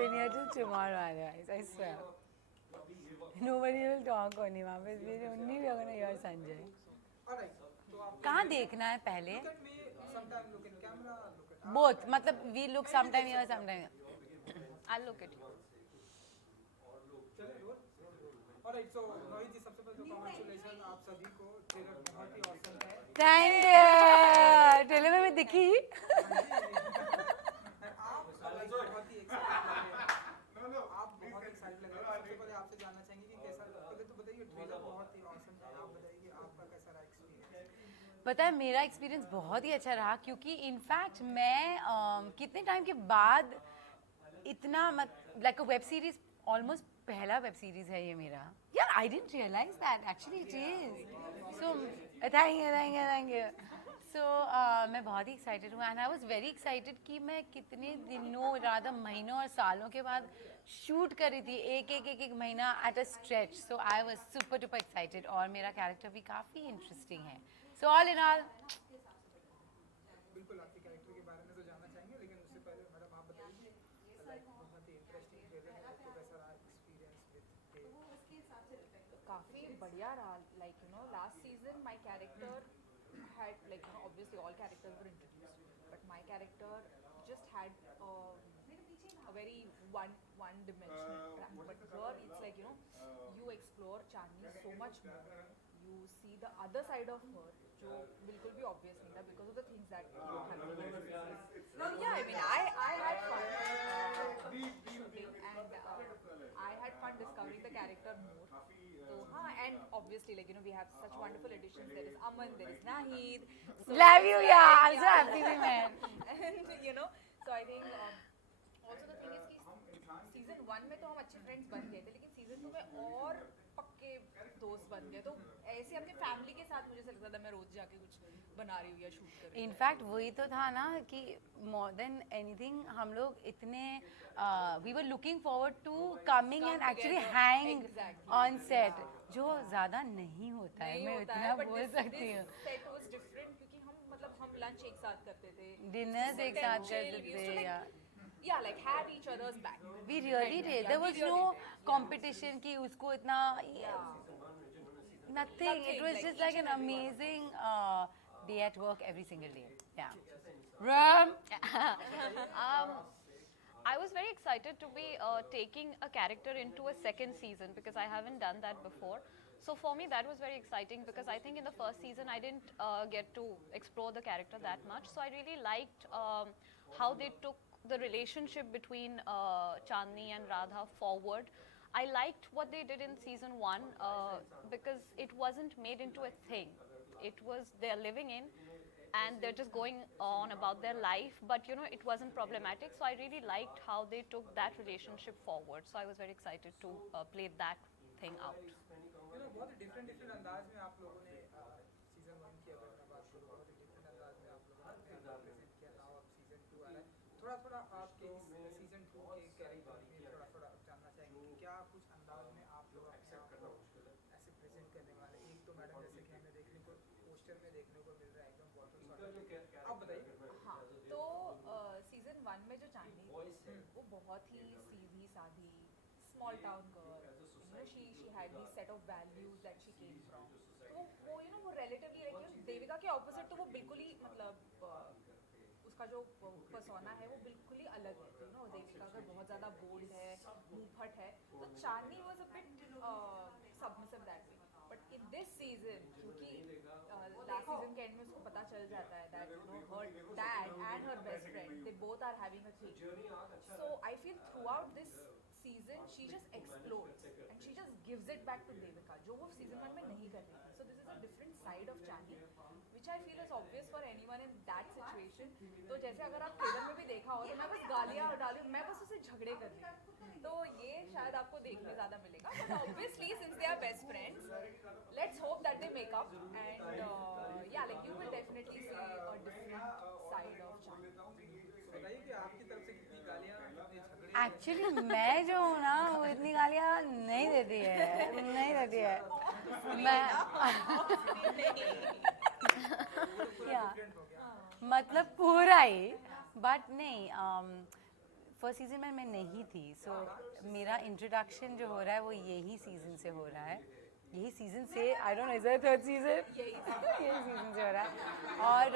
been here just tomorrow otherwise, I swear. Nobody will talk only वहाँ पे. Only we are gonna hear Sanjay. Alright, तो आप कहाँ देखना है पहले? look at me, sometime look in camera, look at Both. मतलब we look sometime here, sometime here. I'll look at you. चले रोल. Alright, so रोहित जी सबसे पहले तो congratulations आप सभी को. ट्रेलर बहुत ही awesome है. Thank you. ट्रेलर में मैं दिखी. आप बहुत ही excited लग रहे हैं. आप बहुत excited लग रहे हैं. सबसे पहले आपसे जानना चाहेंगे कि कैसा. पहले तो बताइए ट्रेलर बहुत ही awesome है. आप बताइए आपका कैसा रहा एक्सपीरियंस. पता है मेरा एक्सपीरियंस बहुत ही अच्छा रहा क्योंकि इनफैक्ट मैं कितने टाइम के बाद इतना like a web series almost पहला वेब सीरीज है ये मेरा यार I didn't realise that actually it is so thank you so मैं बहुत ही एक्साइटेड हूँ and I was very excited कि मैं कितने दिनों रात महीनों और सालों के बाद शूट कर रही थी एक महीना at a stretch so I was super duper excited और मेरा कैरेक्टर भी काफ़ी इंटरेस्टिंग है सो ऑल इन ऑल बिल्कुल आपके कैरेक्टर के बारे में तो जानना चाहेंगे लेकिन उससे पहले मैडम आप बताइए लाइक बहुत ही इंटरेस्टिंग ट्रेलर है आपको कैसा रहा एक्सपीरियंस विद काफ़ी बढ़िया रहा like you know last season my character had like you know obviously all characters were introduced but my character just had a very one dimensional track but here it's like you know you explore Chandni so much more you see the other side of her जो बिल्कुल भी obvious नहीं था because of the things that happened yeah I mean I had fun shooting and I had fun discovering the character more so and obviously like you know we have such wonderful additions there is Aman there is Nahid so love you yeah I'm so happy we met and you know so I think also the thing is कि season 1 में तो हम अच्छे friends बन गए थे लेकिन season 2 में और पक्के दोस्त बन गए तो ऐसे अपने फैमिली के साथ मुझे लगता था मैं रोज जाके कुछ बना रही हूँ या शूट कर रही हूँ इनफैक्ट वही तो था ना कि मोर देन एनीथिंग हम लोग इतने we were looking forward to coming and actually hang on set जो ज़्यादा नहीं होता है मैं इतना बोल सकती हूँ सेट वाज डिफरेंट क्योंकि हम मतलब हम लंच एक साथ करते थे डिनर्स एक साथ करते थे या yeah like have each other's back we really did there was no competition कि उसको इतना nothing it was just like an amazing day at work every single day yeah Ram I was very excited to be taking a character into a second season because I haven't done that before. So for me that was very exciting because I think in the first season I didn't get to explore the character that much. So I really liked how they took the relationship between Chandni and Radha forward. I liked what they did in season 1 because it wasn't made into a thing. It was they're living in and they're just going on about their life but you know it wasn't problematic so I really liked how they took that relationship forward so I was very excited to play that thing out. you know बहुत different अंदाज में आप लोगों ने season 1 की अगर मैं बात करूं बहुत डिफरेंट अंदाज में आप लोगों ने प्रेजेंट किया नाउ अब सीजन 2 आ रहा है थोड़ा आपके सीजन 2 के कैरेक्टर में थोड़ा जानना चाहेंगे कि क्या कुछ अंदाज में आप लोग अपने आप को ऐसे प्रेजेंट करने वाले एक तो मैडम जैसे कि हमें देखने को पोस्टर में देखने को मिल रहा है एकदम बॉटल शॉट आप बताइए हाँ तो सीजन 1 में जो चांदनी थी वो बहुत ही सीधी सादी small town girl you know she had these set of values that she came from तो वो you know वो relatively like you know Devika के opposite तो वो बिल्कुल ही मतलब उसका जो persona है वो बिल्कुल ही अलग है you know देविका अगर बहुत ज़्यादा bold है मुंहफट है तो चांदनी was a bit submissive that way but in this season क्योंकि last season के end में उसको पता चल जाता है that you know her dad and her best friend they both are having a thing so I feel throughout this season she just explodes and she just gives it back to Devika जो वो season 1 में नहीं कर रही थी so this is a different side of Chandni which I feel is obvious for anyone in that situation तो जैसे अगर आप ट्रेलर में भी देखा हो तो मैं बस गालियाँ डाली मैं बस उसे झगड़े कर रही हूँ तो ये शायद आपको देखने ज़्यादा मिलेगा but obviously since they are best friends let's hope that they make up and yeah like you will definitely see a different side of Chandni बताइए कि आपकी तरफ से कितनी गालियाँ कितने झगड़े एक्चुअली मैं जो हूँ ना वो इतनी गालियाँ नहीं देती है मैं मतलब पूरा ही बट नहीं फर्स्ट सीजन में मैं नहीं थी, सो मेरा इंट्रोडक्शन जो हो रहा है वो यही सीज़न से हो रहा है, यही सीज़न से, I don't know is it third season, यही सीज़न से हो रहा है। और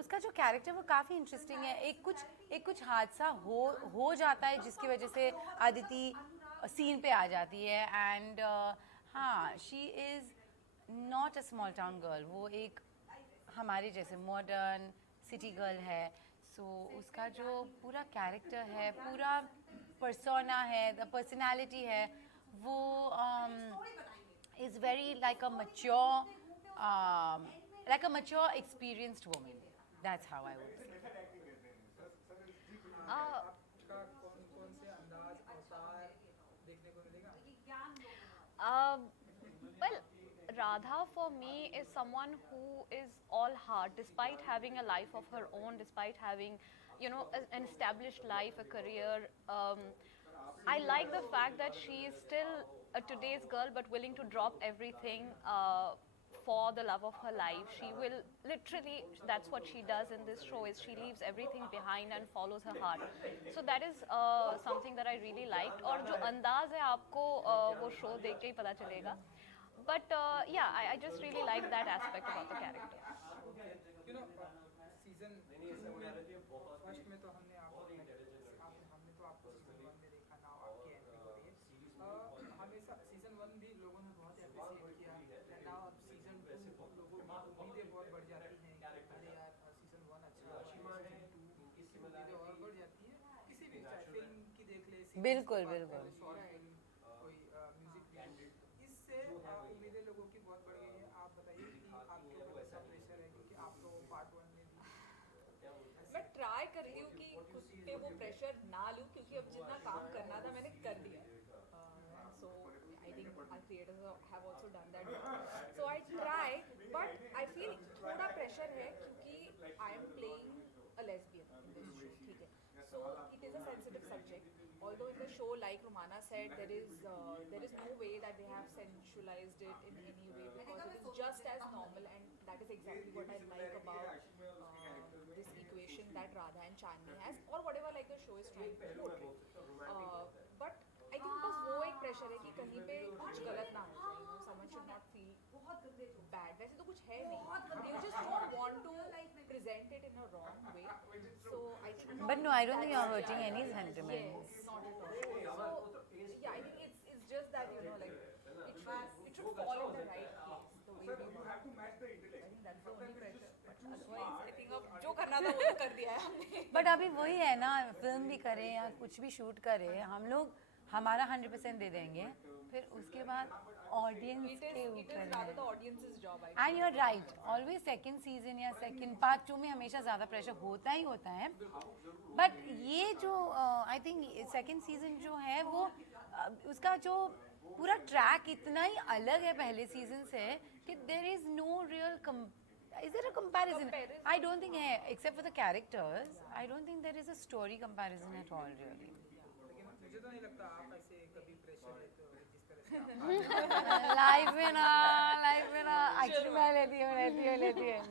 उसका जो कैरेक्टर वो काफ़ी इंटरेस्टिंग है। एक कुछ हादसा हो जाता है जिसकी वजह से अदिति सीन पे आ जाती है, एंड हाँ, she is not a small town girl, वो एक हमारे जैसे मॉडर्न सिटी गर्ल है। सो उसका जो पूरा कैरेक्टर है, पूरा पर्सोना है, द पर्सनालिटी है, वो is very like a mature experienced woman. That's how I would say. आपका कौन से अंदाज अवतार देखने को मिलेगा? Well, Radha for me is someone who is all heart, despite having a life of her own, despite having, you know, an established life, a career. I like the fact that she is still a today's girl, but willing to drop everything for the love of her life. She will literally, that's what she does in this show, is she leaves everything behind and follows her heart. So that is something that I really liked. और जो अंदाज है आपको वो show देख के ही पता चलेगा. But yeah, I just really like that aspect about the character. You know, season first में तो हमने आपको सीजन 1 में देखा, नाउ आपकी एंट्री हो रही है। हमेशा सीजन 1 भी लोगों ने बहुत अप्रिशिएट किया, नाउ अब सीजन 2 लोगों की उम्मीदें बहुत बढ़ जाती हैं, अरे यार सीजन 1 अच्छा, सीजन 2 की उम्मीदें और बढ़ जाती हैं। किसी भी चाहे फिल्म की देख ले, बिल्कुल बिल्कुल, शॉर्ट फिल्म, कोई म्यूजिक वीडियो, इससे उम्मीदें लोगों की बहुत बढ़ गई है। आप बताइए कि आपके ऊपर कैसा प्रेशर है, क्योंकि आप तो पार्ट 1 में भी मैं ट्राई करती हूँ कि खुद पे वो प्रेशर ना लूँ, क्योंकि अब जितना काम करना था मैंने कर दिया। So I think our creators have also done that, so I try, but I feel थोड़ा प्रेशर है क्योंकि I am playing a lesbian in this show, ठीक है? So it is a sensitive subject, although in the show, like Rumana said, there is no way that they have sensualized it in any way, because it is just as normal, and that is exactly what I like about this equation that Radha and Chandni has, or whatever like the show is trying to portray. But I think बस वो एक pressure है कि कहीं पे कुछ गलत ना हो जाए, someone should not feel bad. वैसे तो कुछ है नहीं, you just don't want to present it in a wrong way. So I think. but no, I don't think you're hurting any sentiments. Yes, not at all. So yeah, I think it's just that, you know, like it should fall in the right place, the way we want. I think that's the only pressure. But otherwise, I think अब जो करना था वो तो कर दिया है हमने. बट अभी वही है ना, फिल्म भी करें या कुछ भी शूट करें, हम लोग हमारा 100% दे देंगे, फिर उसके बाद ऑडियंस It के is ऊपर rather है। the audience's job, I and you are right, always second season या सेकेंड पार्ट 2 में हमेशा ज़्यादा प्रेशर होता ही होता है, बट ये जो आई थिंक सेकेंड सीजन जो है वो उसका जो पूरा ट्रैक इतना ही अलग है पहले सीजन से कि there is no real is there a comparison? I don't think है, except for the characters, I don't think there is a story comparison at all really. लेकिन मुझे तो नहीं लगता आप ऐसे कभी प्रेशर लेते हो जिस तरह से आप लाइफ में ना एक्चुअली मैं लेती हूँ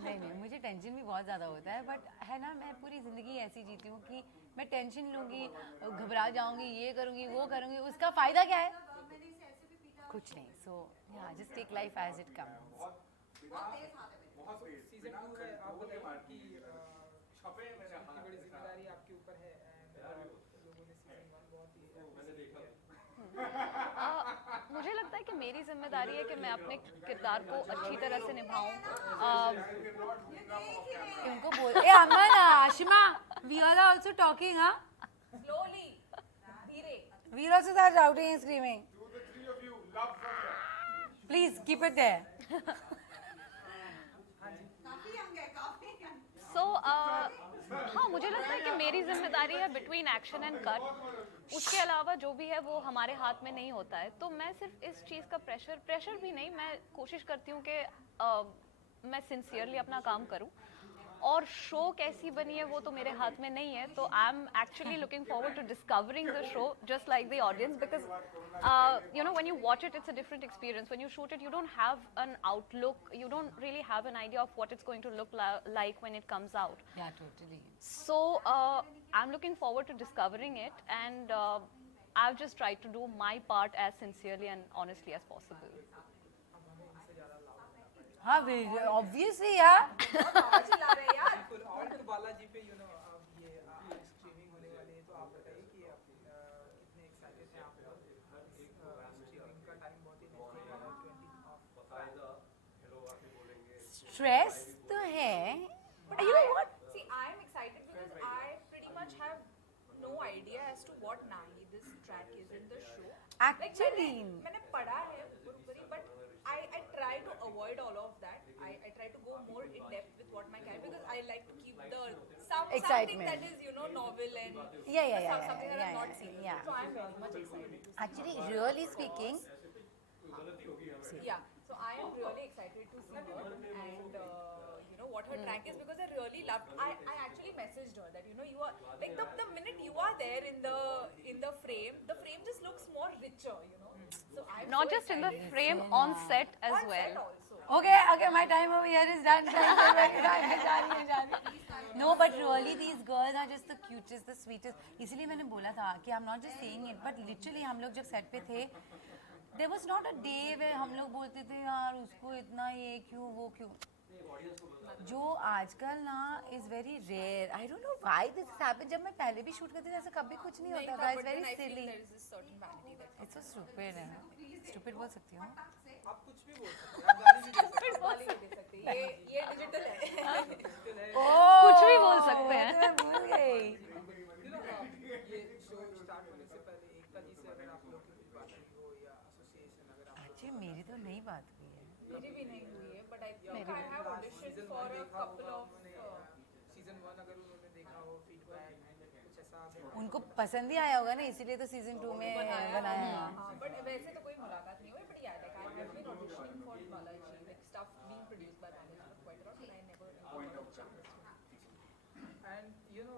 नहीं, मुझे टेंशन भी बहुत ज़्यादा होता है, बट है ना, मैं पूरी ज़िंदगी ऐसी जीती हूँ कि मैं टेंशन लूँगी, घबरा जाऊँगी, ये करूँगी वो करूँगी, उसका फ़ायदा क्या है? कुछ नहीं. So yeah just take life as it comes. Season 2 है, आप बताइए कि इतनी बड़ी जिम्मेदारी आपके ऊपर है, एंड लोगों ने सीजन 1 बहुत ही मुझे लगता है कि मेरी जिम्मेदारी है कि मैं अपने किरदार को अच्छी तरह से निभाऊं. उनको बोल ए Aman, Ashima, we all are also talking. हाँ, slowly, धीरे. We are also start shouting and screaming. Please keep it there. So हाँ, मुझे लगता है कि मेरी जिम्मेदारी है बिटवीन एक्शन एंड कट. उसके अलावा जो भी है वो हमारे हाथ में नहीं होता है, तो मैं सिर्फ इस चीज़ का प्रेशर भी नहीं, मैं कोशिश करती हूँ कि मैं सिंसियरली अपना काम करूँ और शो कैसी बनी है वो तो मेरे हाथ में नहीं है, तो I am actually looking forward to discovering the show just like the audience, because you know, when you watch it, it's a different experience. When you shoot it, you don't have an outlook, you don't really have an idea of what it's going to look like when it comes out. Yeah, totally. So I'm looking forward to discovering it, and I've just tried to do my part as sincerely and honestly as possible. हाँ, obviously यार. आवाज ही ला रहे हैं यार. बिल्कुल. और तो बालाजी पे अब ये स्ट्रीमिंग होने वाली है, तो आप बताइए कि आप कितने एक्साइटेड हैं आप लोग. स्ट्रीमिंग का टाइम बहुत ही नजदीक आ रहा है, 20 Stress तो है. But you know what? See, I am excited because I pretty much have no idea as to what Nahi this track is in the show. Actually. मैंने पढ़ा है ऊपरी, but I try to avoid all of that. I try to go more in depth with what my character, because I like to keep the something Excitement. that is, you know, novel and Yeah. something that I've not seen. Yeah. So I'm very much excited to see. Actually, really speaking, Yeah, so I am really excited to see her and you know what her track is, because I really loved. I actually messaged her that, you know, you are like the minute you are there in the frame just looks more richer, you know. So I'm Not so just in the excited. frame, on set as On well. set also. okay, my time over here is done. No, but really these girls are just the cutest, the sweetest. इसलिए मैंने बोला था कि I'm not just saying it, but literally हम लोग जब set पे थे, there was not a day where हम लोग बोलते थे यार उसको इतना ये क्यों वो क्यों. जो आजकल ना is very rare. I don't know why this has happened. जब मैं पहले भी shoot करती थी ऐसा कभी कुछ नहीं होता था. But It's then very I feel silly. there is this certain vanity that It's so stupid है. Stupid बोल सकती हूँ. आप कुछ भी बोल सकते हैं, आप गाली भी दे सकते हैं. गाली नहीं दे सकते. ये डिजिटल है. Digital है. कुछ भी बोल सकते हैं. मैं भूल गई. You know, ये शो स्टार्ट होने से पहले एकता जी से अगर आप लोग की कुछ बात हुई हो या एसोसिएशन अगर आप Actually मेरी तो नई बात हुई है. मेरी भी नहीं हुई है, but I think I have auditioned for a couple of season 1 अगर उन्होंने देखा हो फीडबैक कुछ ऐसा उनको पसंद ही आया होगा ना, इसीलिए तो सीजन 2 में बनाया. हाँ, but वैसे तो कोई मुलाकात नहीं हुई, but yeah, like I have been auditioning for Balaji, like stuff being produced by Balaji for quite a lot, but I never got a chance. And you know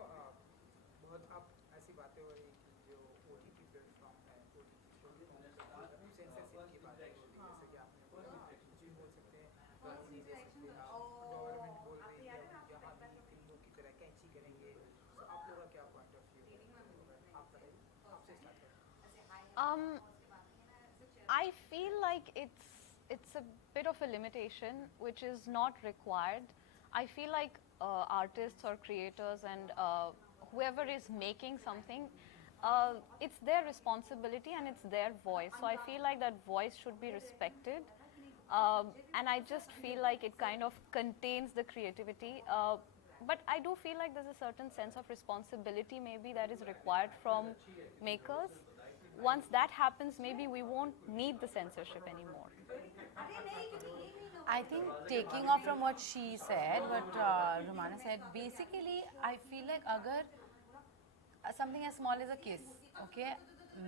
बहुत अब ऐसी बातें हो रही कि जो ओटीटी प्लेटफॉर्म है ओटीटी सेंसरशिप की बात है, जैसे कि आपने बोला कुछ भी बोल सकते हैं, गाली नहीं दे सकते आप. गवर्नमेंट बोल रही है यहाँ भी फिल्मों की तरह कैंची करेंगे. तो आप लोगों का क्या पॉइंट ऑफ व्यू है, आप बताइए, आपसे स्टार्ट करें. I feel like it's a bit of a limitation which is not required. I feel like artists or creators and whoever is making something, it's their responsibility and it's their voice. So I feel like that voice should be respected. And I just feel like it kind of contains the creativity. But I do feel like there's a certain sense of responsibility maybe that is required from makers. Once that happens, maybe we won't need the censorship anymore. I think taking off from what she said, what Romana said, basically I feel like अगर something as small as a kiss, okay,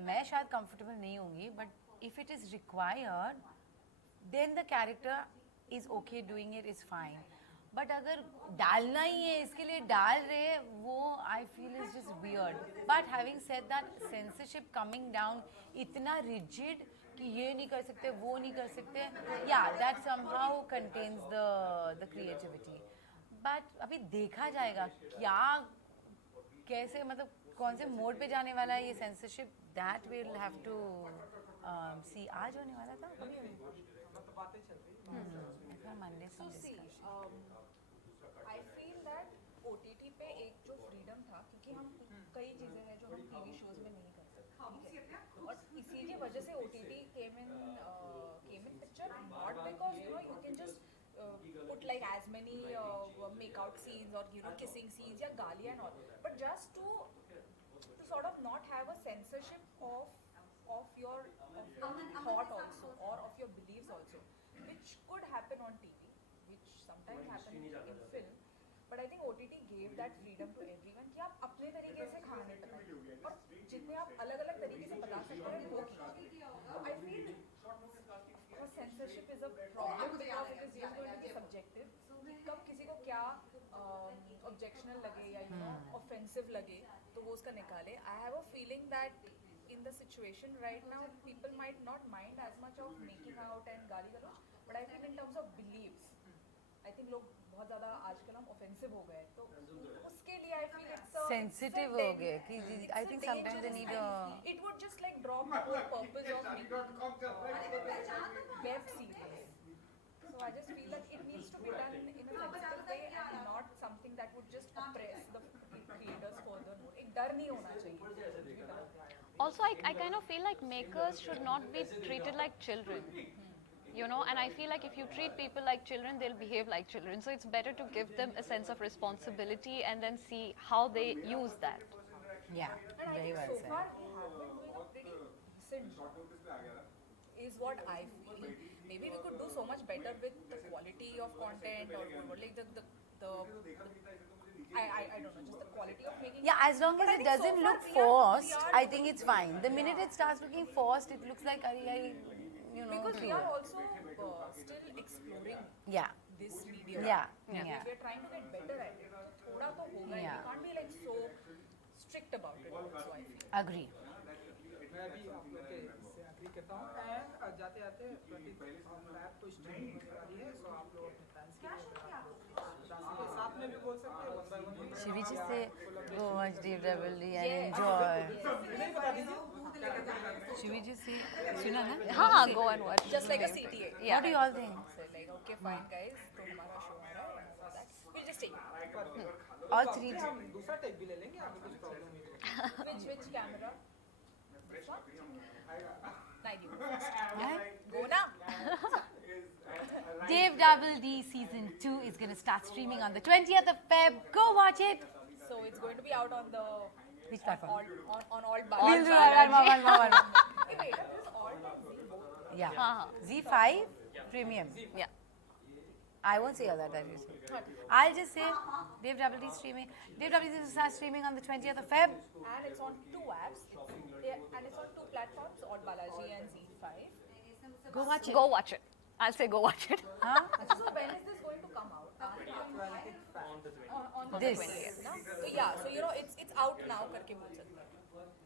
मैं शायद comfortable नहीं होंगी, but if it is required, then the character is okay doing it, is fine. But अगर डालना ही है इसके लिए डाल रहे वो I feel is just weird. But having said that, censorship coming down इतना rigid कि ये नहीं कर सकते वो नहीं कर सकते, yeah, that somehow contains the creativity. But अभी देखा जाएगा क्या कैसे मतलब कौन से मोड पे जाने वाला है ये censorship, that we'll have to see. आज होने वाला था कभी मतलब बातें चल रही है. Monday So some see, discussion. I feel that OTT पे एक जो freedom था, क्योंकि हम कई चीजें हैं जो हम टीवी शोज में नहीं कर सकते, ठीक है, और इसी की वजह से OTT came in picture, not because you know you can just put like as many make out scenes or you know kissing scenes या गालियाँ and all, but just to sort of not have a censorship of your thought also or of your beliefs also, which could happen on TV, which sometimes happen in film, but I think OTT gave that freedom to everyone कि आप अपने तरीके से कहानी बताएं और जितने आप अलग-अलग तरीके से बता सकते हैं वो कीजिए. So I feel censorship is a problem because it is going to be subjective. कि कब किसी को क्या ऑब्जेक्शनल लगे या यू नो ऑफेंसिव लगे तो वो उसका निकाले. I have a feeling that in the situation right now people might not mind as much of making out and गाली गलौज, but I think in terms of beliefs I think लोग बहुत ज़्यादा आजकल हम offensive हो गए तो उसके लिए I feel it's a Sensitive हो गए कि I think sometimes they need a it would just like drop the whole purpose of web series. So I just feel like it needs to be done in a sensitive way and not something that would just oppress the creators furthermore. एक डर नहीं होना चाहिए. Also, I kind of feel like makers should not be treated like children. You know, and I feel like if you treat people like children, they'll behave like children. So it's better to give them a sense of responsibility and then see how they use that. yeah, And I very think well so said. far we have been doing a pretty decent job, is what I feel. Maybe we could do so much better with the quality of content or like the I don't know, just the quality of making. Yeah, as long as But I it think so doesn't far look we forced, are I doing think it's good. fine. The minute it starts looking forced, it looks like I you know, Because we feel. are also still exploring Yeah, this medium. yeah, Yeah. yeah. We are trying to get better at it. थोड़ा तो होगा ही. Yeah. We can't be like so strict about it also, I feel. Agree. मैं भी आप लोग के इससे agree करता हूँ. एंड जाते जाते 20 फ्लैट तो स्ट्रीम होने वाली है, सो आप लोग अपने प्लान्स के लिए साथ में भी बोल सकते हैं, 1 by 1 भी. Should we just say, go watch Deep Rebel and Yes. enjoy? नहीं बता दीजिए क्या क्या करना है. Should we just say, सुना ना? हाँ, go and watch. Just like a CTA. What do you all think? So like, okay, fine guys, तो हमारा शो आ रहा है and all that. We'll just take it. All three. हम दूसरा type भी ले लेंगे, अगर कुछ प्रॉब्लम नहीं है. Which camera? This one? Naidi. Huh? Go now. Dave Double D season 2 is going to start streaming on the 20th of Feb. Go watch it. So it's going to be out on the Which platform? on all We'll do Balaji. one more. Hey, wait, this is all on Zee. Yeah. Uh-huh. Z5 Premium. Yeah. I won't say all that. I'll just say Dave Double D streaming. Dave Double D is going to start streaming on the 20th of Feb. And it's on 2 apps. And it's on 2 platforms, All Balaji and Z5. Go watch it. Go watch it. I'll say go watch it. Huh? So when is this going to come out? On the This. 20th, na? So yeah, so you know it's out now करके बोल सकते हैं.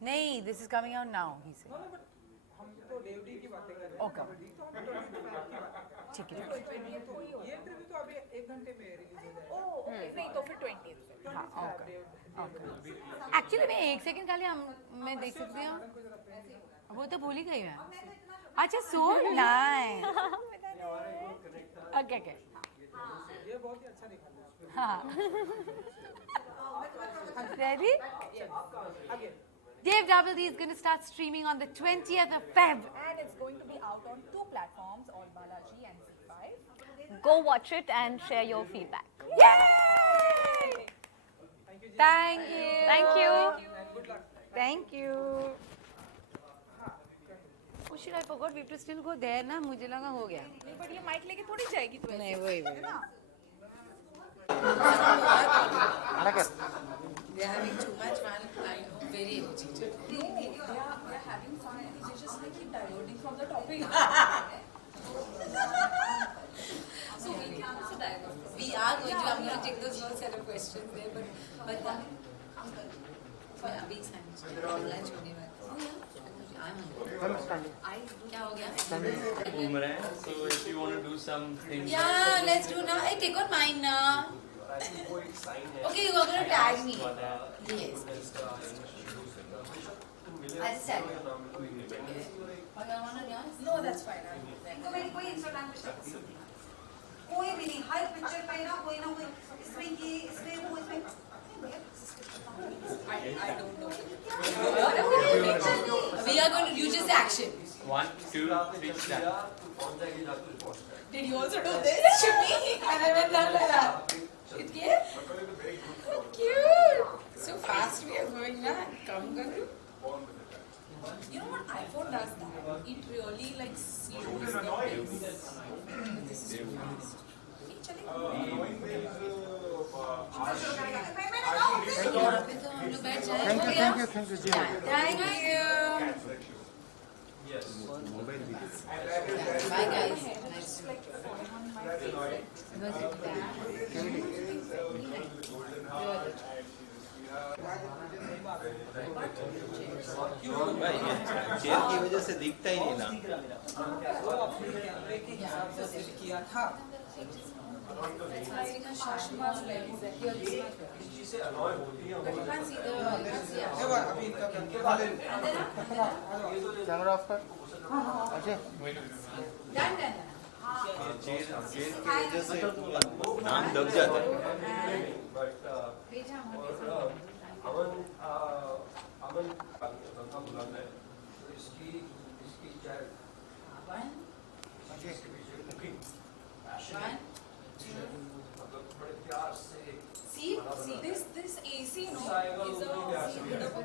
Nay, this is coming out now, he said. हम तो डेवडी की बातें कर रहे हैं. Okay. तो हम 25 की बात कर रहे हैं. ठीक है. 20th को ही होगा. ये इंटरव्यू तो अभी 1 घंटे में रिलीज हो जाएगा. Oh, okay. नहीं तो फिर 20th पे. हाँ, okay. Actually, मैं एक सेकंड खाली मैं देख सकती हूँ. वो तो भूल ही गई मैं. अच्छा, so nice. Okay, okay. ये बहुत ही अच्छा दिखा था. हाँ. Ready? आगे. Dave Double D is going to start streaming on the 20th of Feb. And it's going to be out on 2 platforms, All Balaji and Z5. Go watch it and share your feedback. Yay! Thank you, Ji. Thank you. Thank you. And good luck. Thank you. Oh shit, I forgot we have to still go there ना. मुझे लगा हो गया. नहीं but ये mic लेके थोड़ी जाएगी तू. नहीं वही वही. They're having too much fun. I know, very agitated. They are having fun and they just like keep diverting from the topic. So we can also divert. We are going to. I'm going to take those whole set of questions there, but अभी lunch होने वाला. क्या हो गया? घूम रहे हैं, so if you want to do some things. Yeah, let's do now. Hey, take out mine now. Okay, you are going to tag me. Yes. I just tag you. Or you want on yours? No, that's fine. इनको मेरी कोई Instagram पे शक्ल कोई भी नहीं हर picture पे ना कोई इसमें ये इसमें वो इसमें I don't know. We are going to do just action. 1, 2, 3, start. Did you also do this to me? And I went down like that. It's cute. Cute. So fast we are going now. Come, Garu. You know what iPhone does that? It really like slows the pace. This is too fast. नहीं चलेगा. यहाँ पे तो हम लोग बैठ जाए. Thank you. Thank you. Bye guys. Nice. भाई चेयर की वजह से दिखता ही नहीं ना. वो अपने कैमरे के हिसाब से सेट किया था. देखो अभी इनका कैमरा ऑफ कर. चेयर की वजह से नाम दब जाता है. See, this AC, no, is a bit of a